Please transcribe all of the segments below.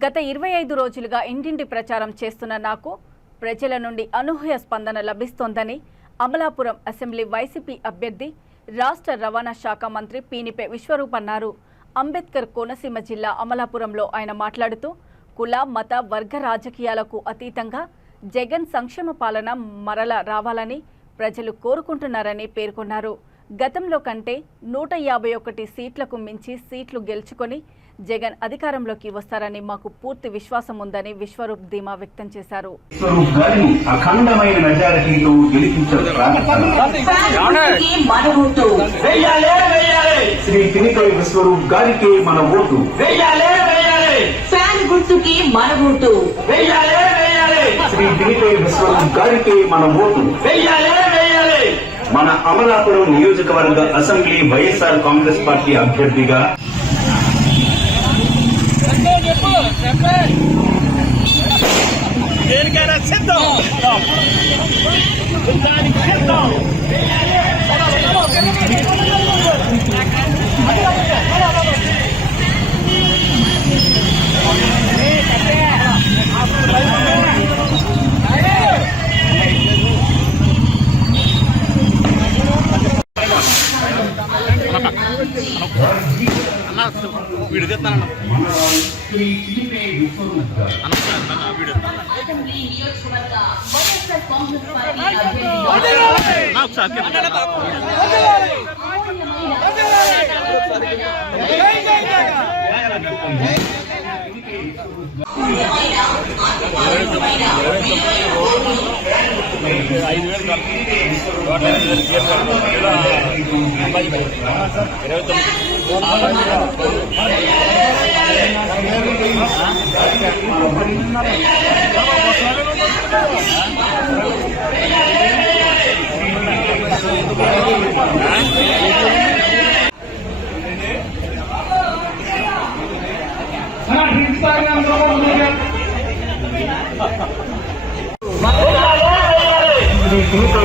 గత 25 రోజులుగా ఇంటింటి ప్రచారం చేస్తున్న నాకు ప్రజల నుండి అనూహ్య స్పందన లభిస్తోందని అమలాపురం అసెంబ్లీ వైసీపీ అభ్యర్థి రాష్ట్ర రవాణా శాఖ మంత్రి పీనిపే విశ్వరూప్ అన్నారు. అంబేద్కర్ కోనసీమ జిల్లా అమలాపురంలో ఆయన మాట్లాడుతూ కుల మత వర్గ రాజకీయాలకు అతీతంగా జగన్ సంక్షేమ పాలన మరల రావాలని ప్రజలు కోరుకుంటున్నారని పేర్కొన్నారు. గతంలో కంటే 151 సీట్లకు మించి సీట్లు గెలుచుకొని జగన్ అధికారంలోకి వస్తారని మాకు పూర్తి విశ్వాసం ఉందని విశ్వరూప్ ధీమా వ్యక్తం చేశారు. మన అమలాపురం నియోజకవర్గ అసెంబ్లీ వైఎస్ఆర్ కాంగ్రెస్ పార్టీ అభ్యర్థిగా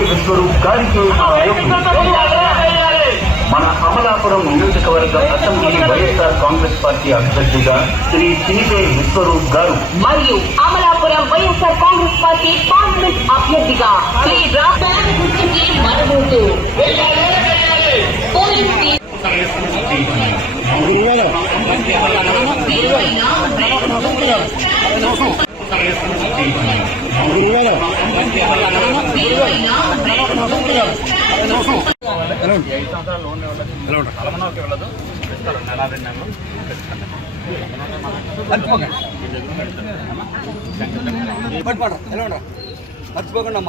విశ్వరూప్ గారికి మన అమలాపురం నియోజకవర్గ అసెంబ్లీ వైఎస్ఆర్ కాంగ్రెస్ పార్టీ అభ్యర్థిగా శ్రీ పీనిపే విశ్వరూప్ గారు మరియు అమలాపురం వైఎస్ఆర్ కాంగ్రెస్ పార్టీ పార్లమెంట్ అభ్యర్థిగా శ్రీ మర్చిపోకుండా